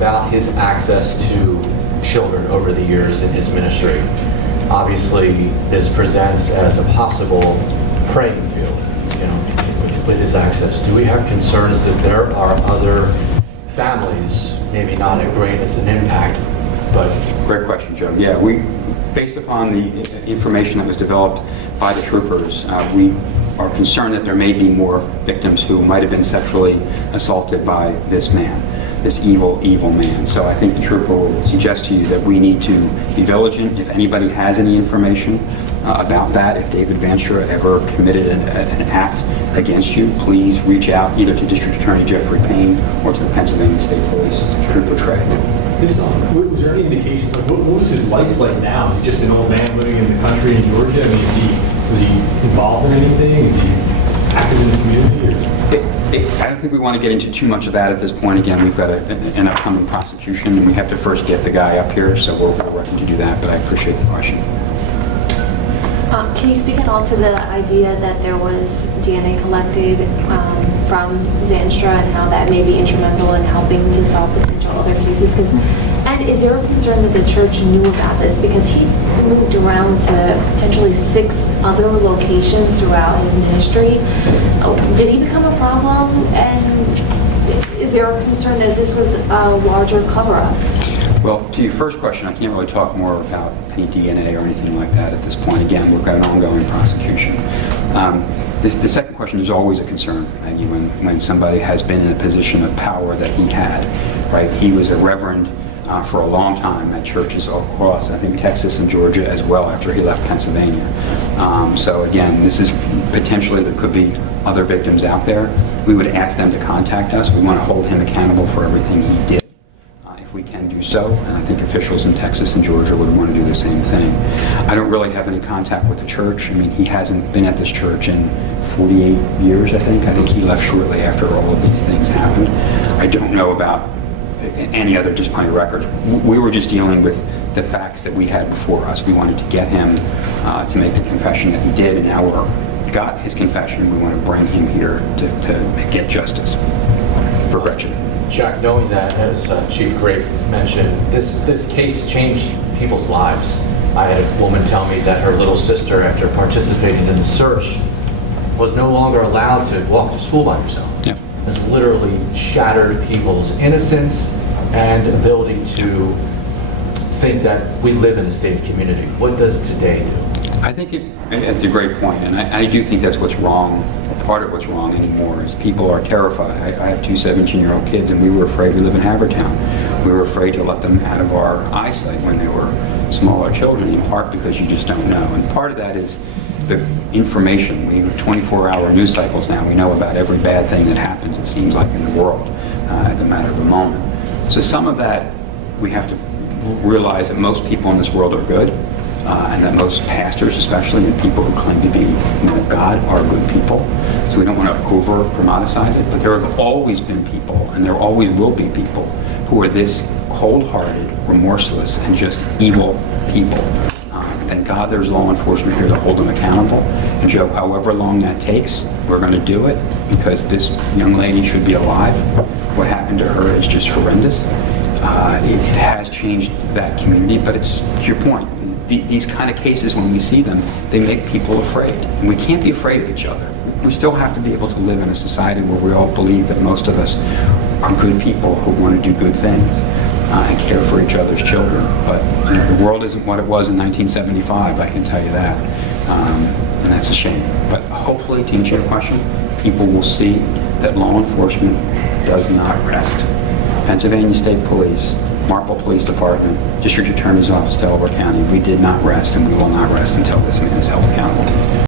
about his access to children over the years in his ministry? Obviously, this presents as a possible praying field, with his access. Do we have concerns that there are other families, maybe not at great as an impact, but... Great question, Joe. Yeah, based upon the information that was developed by the troopers, we are concerned that there may be more victims who might have been sexually assaulted by this man, this evil, evil man. So I think the trooper would suggest to you that we need to be vigilant. If anybody has any information about that, if David Zandstra ever committed an act against you, please reach out either to District Attorney Jeffrey Payne or to the Pennsylvania State Police Trooper Trey. Was there any indication, what was his life like now? Is he just an old man living in the country in Georgia? I mean, was he involved in anything? Is he active in his community? I don't think we want to get into too much of that at this point. Again, we've got an upcoming prosecution, and we have to first get the guy up here, so we're working to do that, but I appreciate the question. Can you speak at all to the idea that there was DNA collected from Zandstra and how that may be instrumental in helping to solve potential other cases? And is there a concern that the church knew about this? Because he moved around to potentially 6 other locations throughout his ministry. Did he become a problem? And is there a concern that this was a larger cover-up? Well, to your first question, I can't really talk more about any DNA or anything like that at this point. Again, we've got an ongoing prosecution. The second question is always a concern, Maggie, when somebody has been in a position of power that he had, right? He was a reverend for a long time at churches across, I think, Texas and Georgia as well after he left Pennsylvania. So again, this is potentially, there could be other victims out there. We would ask them to contact us. We want to hold him accountable for everything he did. If we can do so, and I think officials in Texas and Georgia would want to do the same thing. I don't really have any contact with the church. I mean, he hasn't been at this church in 48 years, I think. I think he left shortly after all of these things happened. I don't know about any other disciplinary records. We were just dealing with the facts that we had before us. We wanted to get him to make the confession that he did, and now we've got his confession. We want to bring him here to get justice for Gretchen. Jack, knowing that, as Chief Grape mentioned, this case changed people's lives. I had a woman tell me that her little sister, after participating in the search, was no longer allowed to walk to school by herself. Yeah. This literally shattered people's innocence and ability to think that we live in a safe community. What does today do? I think it's a great point, and I do think that's what's wrong. Part of what's wrong anymore is people are terrified. I have 2 17-year-old kids, and we were afraid. We live in Havertown. We were afraid to let them out of our eyesight when they were smaller children, in part because you just don't know. And part of that is the information. We have 24-hour news cycles now. We know about every bad thing that happens, it seems like, in the world at the matter of a moment. So some of that, we have to realize that most people in this world are good. And that most pastors, especially, and people who claim to be God, are good people. So we don't want to over-dramatize it, but there have always been people, and there always will be people, who are this cold-hearted, remorseless, and just evil people. Thank God there's law enforcement here to hold them accountable. And Joe, however long that takes, we're going to do it, because this young lady should be alive. What happened to her is just horrendous. It has changed that community, but it's to your point. These kind of cases, when we see them, they make people afraid. And we can't be afraid of each other. We still have to be able to live in a society where we all believe that most of us are good people who want to do good things and care for each other's children. But the world isn't what it was in 1975, I can tell you that. And that's a shame. But hopefully, to answer your question, people will see that law enforcement does not rest. Pennsylvania State Police, Marple Police Department, District Attorney's Office, Delaware County, we did not rest, and we will not rest until this man is held accountable.